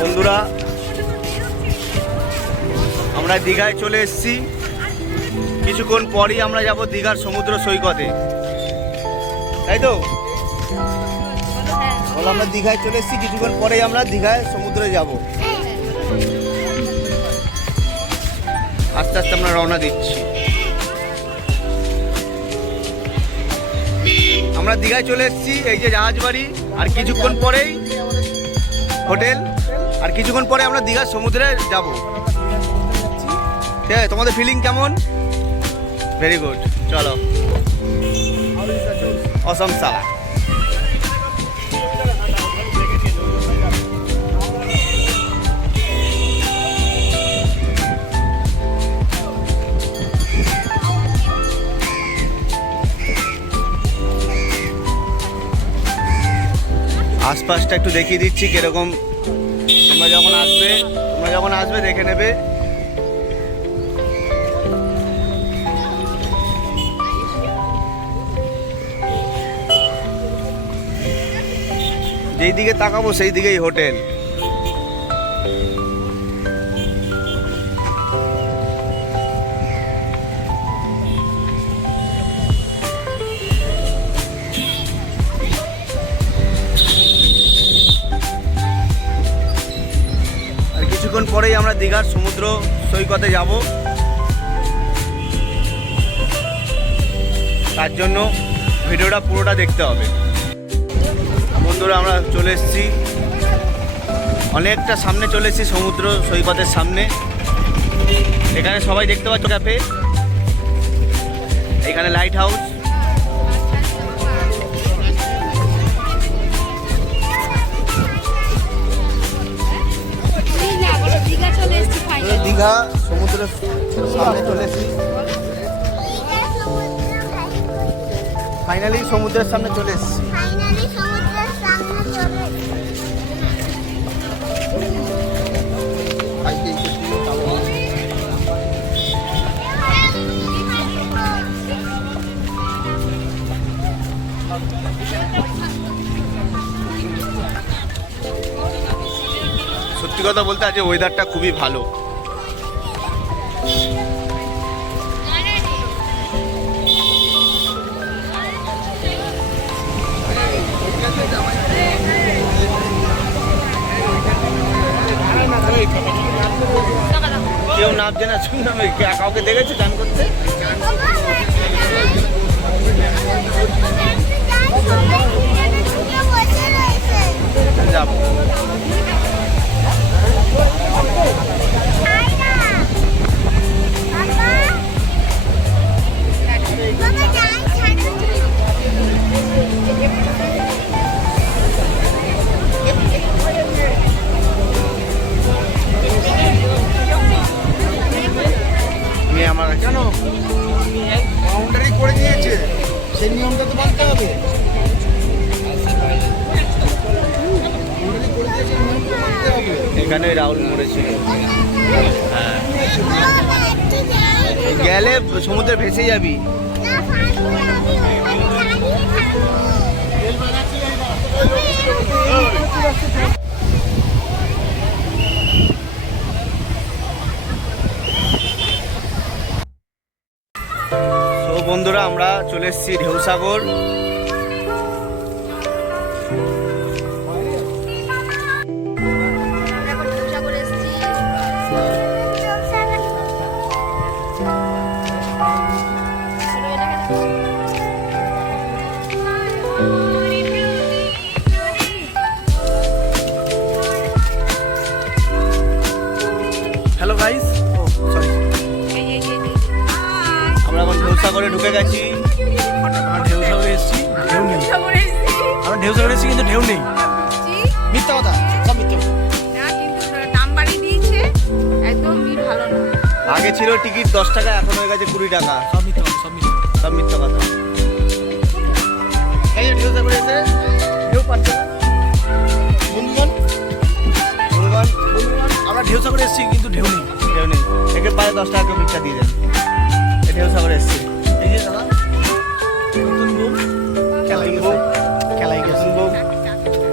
বন্ধুরা আমরা দীঘায় চলে এসেছি। কিছুক্ষণ পরই আমরা যাব দীঘার সমুদ্র সৈকতে, তাই তো? বলো, আমরা দীঘায় চলে এসেছি, কিছুক্ষণ পরেই আমরা দীঘায় সমুদ্রে যাব। আস্তে আস্তে আমরা রওনা দিচ্ছি। আমরা দীঘায় চলে এসেছি, এই যে জাহাজ বাড়ি, আর কিছুক্ষণ পরেই হোটেল, আর কিছুক্ষণ পরে আমরা দীঘার সমুদ্রে যাব। ঠিক আছে, তোমাদের ফিলিং কেমন? ভেরি গুড, চলো। অসম সালা। আশপাশটা একটু দেখিয়ে দিচ্ছি কিরকম। তোমরা যখন আসবে দেখে নেবে। যেই দিকে তাকাবো সেই দিকেই হোটেল। কিছুক্ষণ পরেই আমরা দীঘার সমুদ্র সৈকতে যাব। তার জন্য ভিডিওটা পুরোটা দেখতে হবে। বন্ধুরা আমরা চলে এসেছি, অনেকটা সামনে চলে এসেছি সমুদ্র সৈকতের সামনে। এখানে সবাই দেখতে পাচ্ছ ক্যাফে, এখানে লাইট হাউস। দীঘা সমুদ্রের সামনে চলে এসেছি, ফাইনালি সমুদ্রের সামনে চলে এসেছি। সত্যি কথা বলতে আজ ওয়েদারটা খুবই ভালো। কেউ নামছে না, শুনলাম কাউকে দেখেছি গান করতে। যাবো আমার কেন বাউন্ডারি করে দিয়েছে, সেই নিয়মটা তো মানতে হবে। এখানে রাহুল মরেছিল। হ্যাঁ, গেলে সমুদ্রে ভেসে যাবি। বন্ধুরা আমরা চলে এসেছি ঢেউসাগর। হ্যালো গাইস, আমরা এখন ঢেউসাগরে ঢুকে গেছি। আমরা ঢেউসাগরে এসেছি, ঢেউ নেই। আমরা ঢেউসাগরে এসেছি কিন্তু ঢেউ নেই। মিথ্যা কথা, সব মিথ্যা কথা। দাম বাড়িয়ে দিয়েছে, একদম ভালো না। আগে ছিল টিকিট 10 টাকা, এখন হয়ে গেছে 20 টাকা। সব মিথ্যা কথা, সব মিথ্যা কথা। এই যে ঢেউসাগরে এসে ঢেউ পাচ্ছে না। বন্ধুগণ, আমরা ঢেউসাগরে এসেছি কিন্তু ঢেউ নেই। একে পায়ে 10 টাকা ভিক্ষা দিয়ে দেন। ঢেউসাগরে এসেছি। এই যে দাদা নতুন বউ খেলাই গেছে।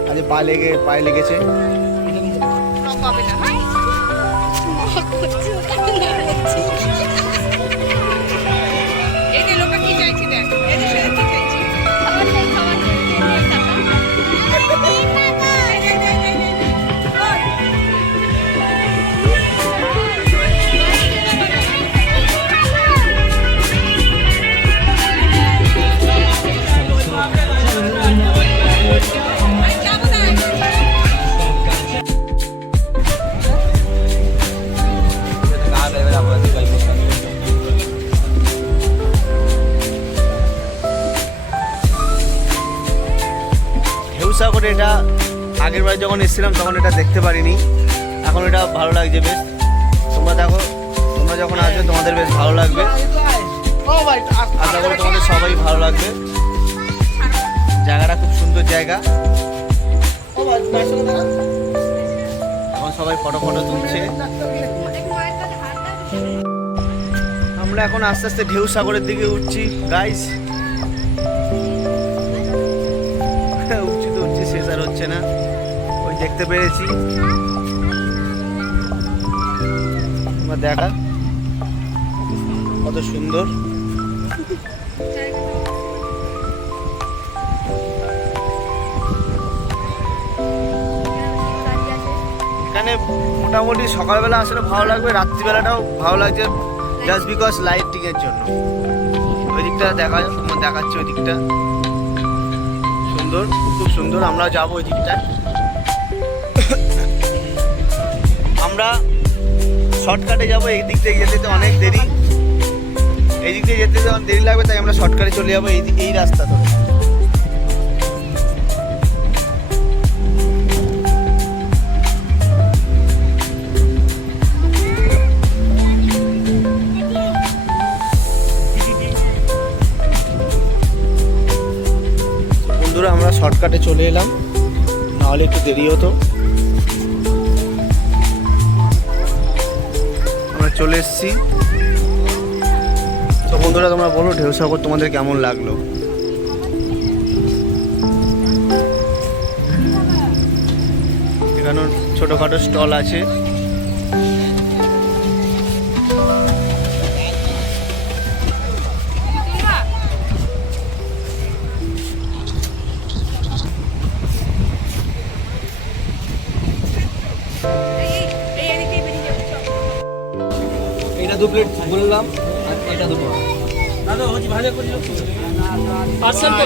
আজ পায়ে লেগেছে। ঢেউসাগরে এটা আগের বার যখন এসেছিলাম তখন এটা দেখতে পারিনি, এখন এটা ভালো লাগছে বেশ। তোমরা দেখো, তোমরা যখন আসবে তোমাদের বেশ ভালো লাগবে, আশা করি তোমাদের সবাই ভালো লাগবে। জায়গাটা খুব সুন্দর জায়গা। এখন সবাই ফটো তুলছে। আমরা এখন আস্তে আস্তে ঢেউসাগরের দিকে উঠছি গাইস। উঠছি শেষ আর হচ্ছে না, ওই দেখতে পেরেছি। তোমরা দেখা কত সুন্দর। এখানে মোটামুটি সকালবেলা আসলে ভালো লাগবে, রাত্রিবেলাটাও ভালো লাগছে, জাস্ট বিকজ লাইটিং এর জন্য। ওই দিকটা দেখা, তোমার দেখাচ্ছে ওই দিকটা সুন্দর, খুব সুন্দর। আমরা যাবো ওই দিকটায়। আমরা শর্টকাটে যাবো, এই দিক থেকে যেতে অনেক দেরি, এই দিক থেকে যেতে অনেক দেরি লাগবে, তাই আমরা শর্টকাটে চলে যাবো এই রাস্তা ধরে। বন্ধুরা আমরা শর্টকাটে চলে এলাম, নাহলে একটু দেরি হতো। আমরা চলে এসেছি। তো বন্ধুরা তোমরা বলো ঢেউসাগর তোমাদের কেমন লাগলো। এখানে ছোটখাটো স্টল আছে। এটা 2 প্লেট বললাম, আর এটা 2 দাদা হচ্ছে ভাজা করে রাখছো, পার্সেল তো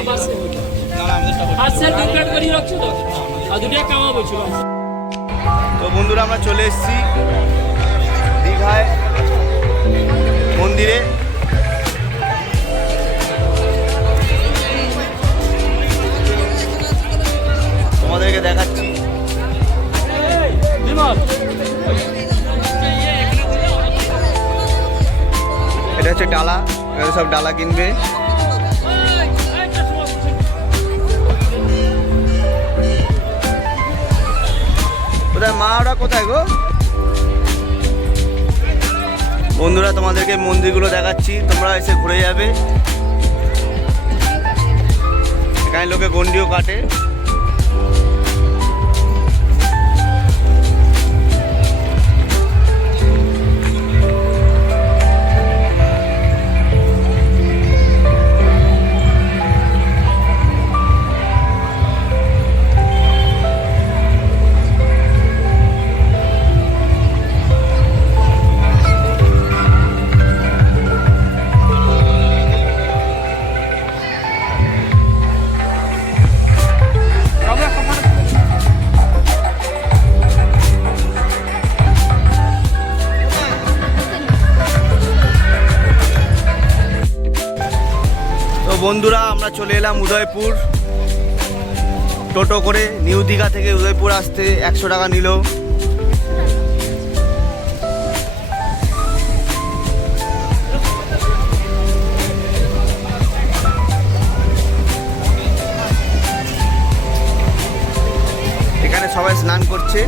পার্সেল 2 প্লেট করে রাখছো তো, আর দুটো কামাবো ছিল। তো বন্ধুরা আমরা চলে এসেছি দীঘায় মন্দিরে। তোমাদেরকে দেখাচ্ছি। এটা হচ্ছে ডালা, এখানে সব ডালা কিনবে। কোথায় মা, ওরা কোথায় গো? বন্ধুরা তোমাদেরকে মন্দিরগুলো দেখাচ্ছি, তোমরা এসে ঘুরে যাবে। এখানে লোকে গন্ডিও কাটে। বন্ধুরা আমরা চলে এলাম উদয়পুর। টোটো করে নিউ দীঘা থেকে উদয়পুর আসতে 100 টাকা নিল। এখানে সবাই স্নান করছে।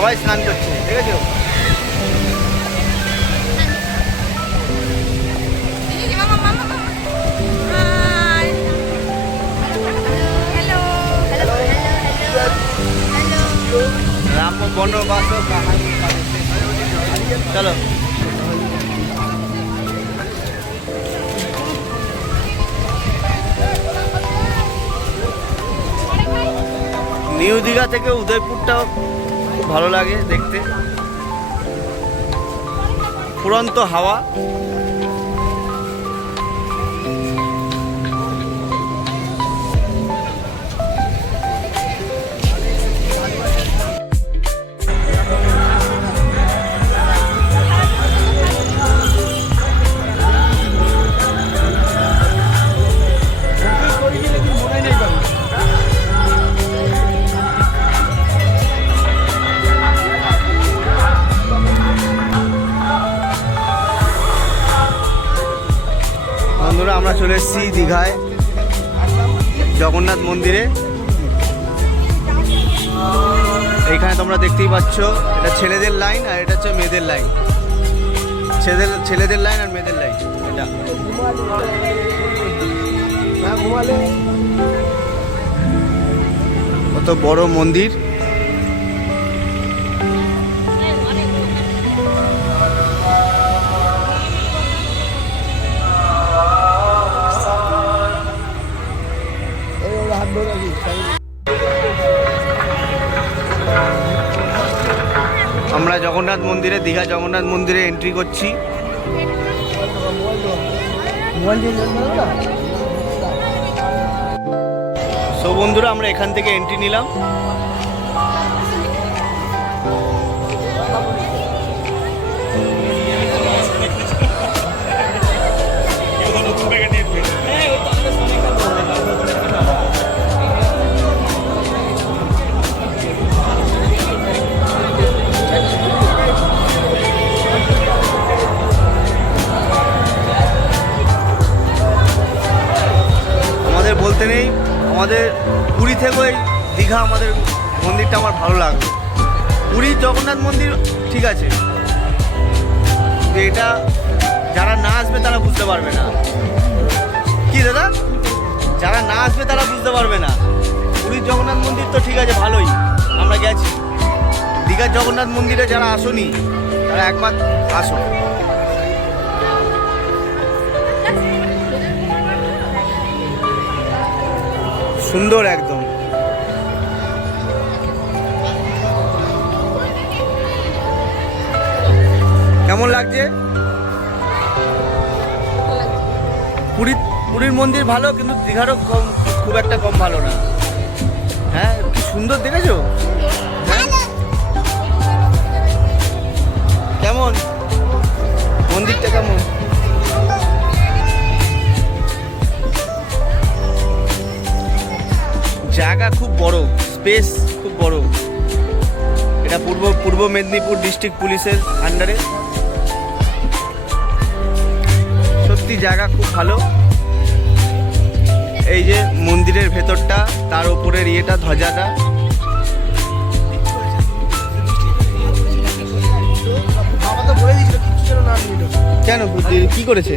সবাই স্নান করছে, ঠিক আছে। রাম বনবাস কাহানি চলো। নিউ দীঘা থেকে উদয়পুরটাও খুব ভালো লাগে দেখতে, ফুরন্ত হাওয়া। আমরা চলে এসেছি দীঘায় জগন্নাথ মন্দিরে। এইখানে তোমরা দেখতেই পাচ্ছ, এটা ছেলেদের লাইন আর এটা হচ্ছে মেয়েদের লাইন। ছেলেদের লাইন আর মেয়েদের লাইন এটা। কত বড় মন্দির। আমরা জগন্নাথ মন্দিরে, দীঘা জগন্নাথ মন্দিরে এন্ট্রি করছি। সো বন্ধুরা, আমরা এখান থেকে এন্ট্রি নিলাম। বলতে নেই, আমাদের পুরী থেকেও এই দীঘা আমাদের মন্দিরটা আমার ভালো লাগলো। পুরীর জগন্নাথ মন্দির ঠিক আছে, এটা যারা না আসবে তারা বুঝতে পারবে না। কি দাদা, যারা না আসবে তারা বুঝতে পারবে না। পুরীর জগন্নাথ মন্দির তো ঠিক আছে, ভালোই, আমরা গেছি। দীঘার জগন্নাথ মন্দিরে যারা আসোনি তারা একবার আসো। সুন্দর একদম। কেমন লাগছে? পুরীর মন্দির ভালো, কিন্তু দীঘারও খুব একটা কম ভালো না। হ্যাঁ, কি সুন্দর দেখেছো? হ্যাঁ, কেমন মন্দিরটা কেমন? জায়গা খুব বড়, স্পেস খুব বড়। এটা পূর্ব মেদিনীপুর ডিস্ট্রিক্ট পুলিশের আন্ডারে। সত্যি জায়গা খুব ভালো। এই যে মন্দিরের ভেতরটা, তার উপরের ইয়েটা, ধ্বজাটা কেন কি করেছে?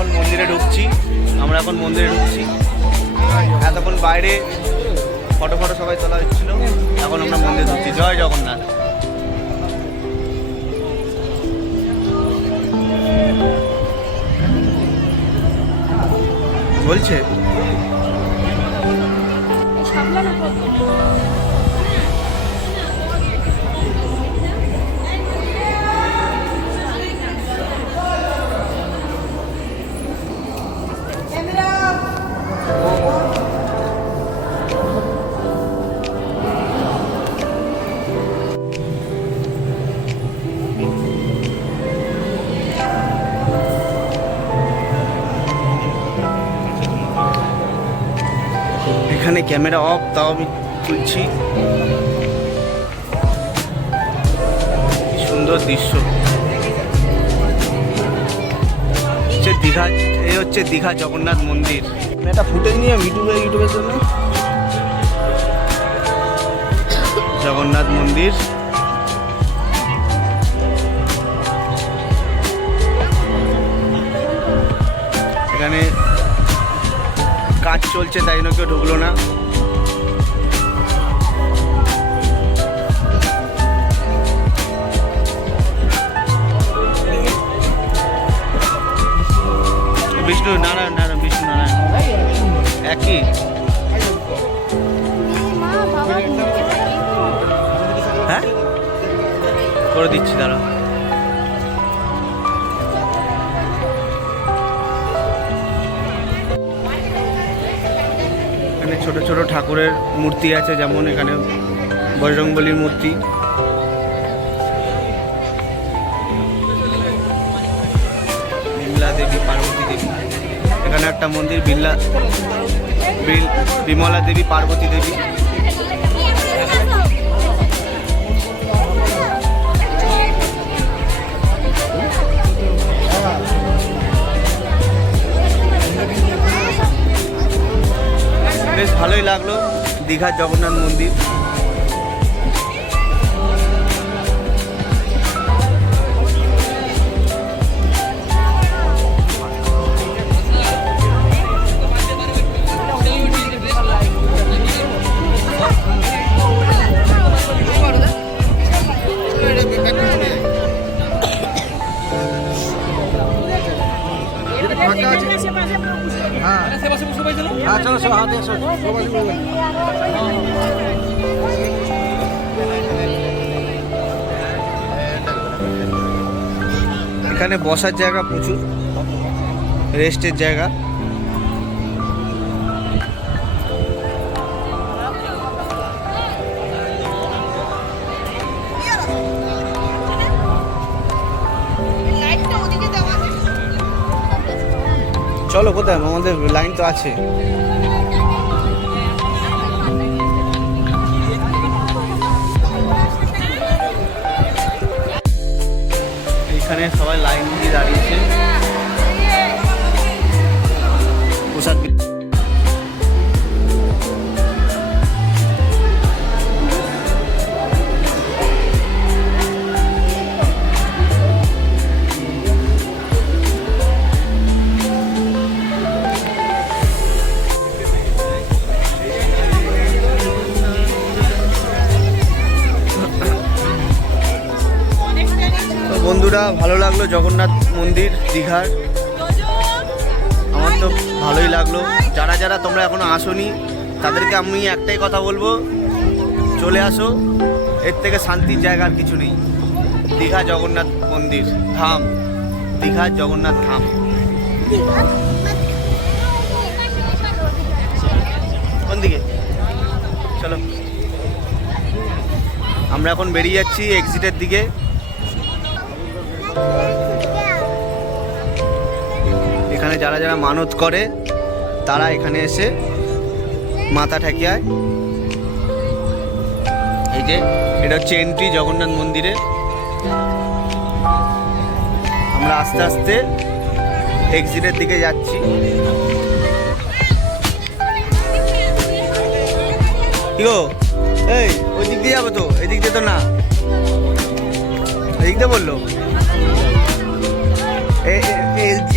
এখন মন্দিরে ঢুকছি। এতক্ষণ বাইরে ফটো সবাই তোলা হচ্ছিল, এখন আমরা মন্দিরে ঢুকছি। জয় জগন্নাথ। বলছে এখানে ক্যামেরা অফ, তাও আমি তুলছি। সুন্দর দৃশ্য। হচ্ছে দীঘা জগন্নাথ মন্দির। একটা ফুটেজ নিয়ে ইউটিউবের জন্য জগন্নাথ মন্দির। এখানে কাজ চলছে তাই জন্য কেউ ঢুকলো না। বিষ্ণু নারায়ণ বিষ্ণু নারায়ণ একই। হ্যাঁ করে দিচ্ছি দাঁড়া। এখানে ছোট ছোট ঠাকুরের মূর্তি আছে, যেমন এখানে বজরংবলীর মূর্তি, বিমলা দেবী, পার্বতী দেবী। এখানে একটা মন্দির বিমলা দেবী, পার্বতী দেবী। বেশ ভালোই লাগলো দীঘার জগন্নাথ মন্দির। এখানে বসার জায়গা প্রচুর, রেস্টের জায়গা। চলো কোথায়, আমাদের লাইন তো আছে। এখানে সবাই লাইন দিয়ে দাঁড়িয়েছে প্রসাদ। বন্ধুরা, ভালো লাগলো জগন্নাথ মন্দির দীঘার, আমার তো ভালোই লাগলো। যারা যারা তোমরা এখনো আসোনি তাদেরকে আমি একটাই কথা বলবো, চলে আসো, এর থেকে শান্তির জায়গা আর কিছু নেই। দীঘা জগন্নাথ মন্দির ধাম, দীঘা জগন্নাথ ধাম। কোন দিকে? চলো আমরা এখন বেরিয়ে যাচ্ছি এক্সিটের দিকে। এখানে যারা যারা মানত করে তারা এখানে এসে মাথা ঠেকিয়ায়। এই যে এটা হচ্ছে এন্ট্রি জগন্নাথ মন্দিরে। আমরা আস্তে আস্তে এক্সিটের দিকে যাচ্ছি। কি গো, এই ওই দিক দিয়ে যাবো তো, এদিক দিয়ে তো না, এদিক দিয়ে বললো।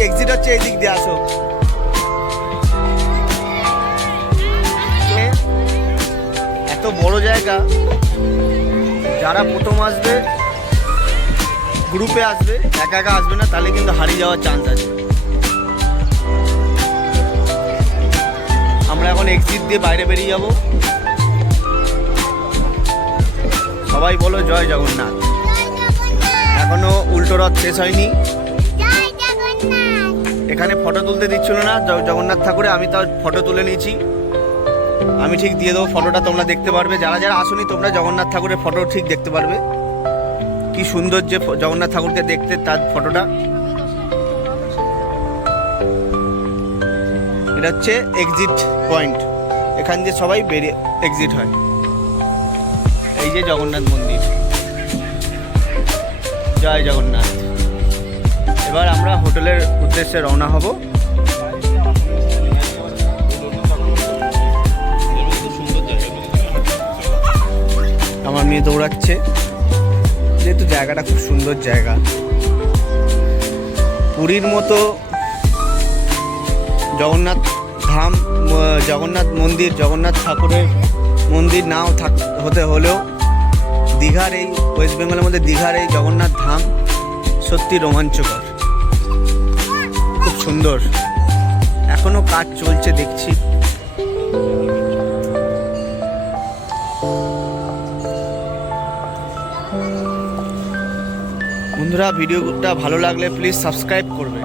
এক্সিট হচ্ছে এই দিক দিয়ে, আসো। এত বড় জায়গা, যারা প্রথম আসবে গ্রুপে আসবে, একা একা আসবে না, তাহলে কিন্তু হারিয়ে যাওয়ার চান্স আছে। আমরা এখন এক্সিট দিয়ে বাইরে বেরিয়ে যাব। সবাই বলো জয় জগন্নাথ। এখনো উল্টো রথ শেষ হয়নি। এখানে ফটো তুলতে দিচ্ছিল না জগন্নাথ ঠাকুরে, আমি তার ফটো তুলে নিয়েছি। আমি ঠিক দিয়ে দেবো ফটোটা, তোমরা দেখতে পারবে। যারা যারা আসোনি তোমরা জগন্নাথ ঠাকুরের ফটো ঠিক দেখতে পারবে, কি সুন্দর যে জগন্নাথ ঠাকুরকে দেখতে তার ফটোটা। এটা হচ্ছে এক্সিট পয়েন্ট, এখান দিয়ে সবাই বেরিয়ে এক্সিট হয়। এই যে জগন্নাথ মন্দির, জয় জগন্নাথ। এবার আমরা হোটেলের উদ্দেশ্যে রওনা হব। আমার মেয়ে দৌড়াচ্ছে, যেহেতু জায়গাটা খুব সুন্দর জায়গা। পুরীর মতো জগন্নাথ ধাম, জগন্নাথ মন্দির, জগন্নাথ ঠাকুরের মন্দির নাও হতে হলেও দীঘার এই ওয়েস্ট বেঙ্গলের মধ্যে দীঘার এই জগন্নাথ ধাম সত্যি রোমাঞ্চকর, খুব সুন্দর। এখনো কাজ চলছে দেখছি। বন্ধুরা, ভিডিওটা ভালো লাগলে প্লিজ সাবস্ক্রাইব করবে।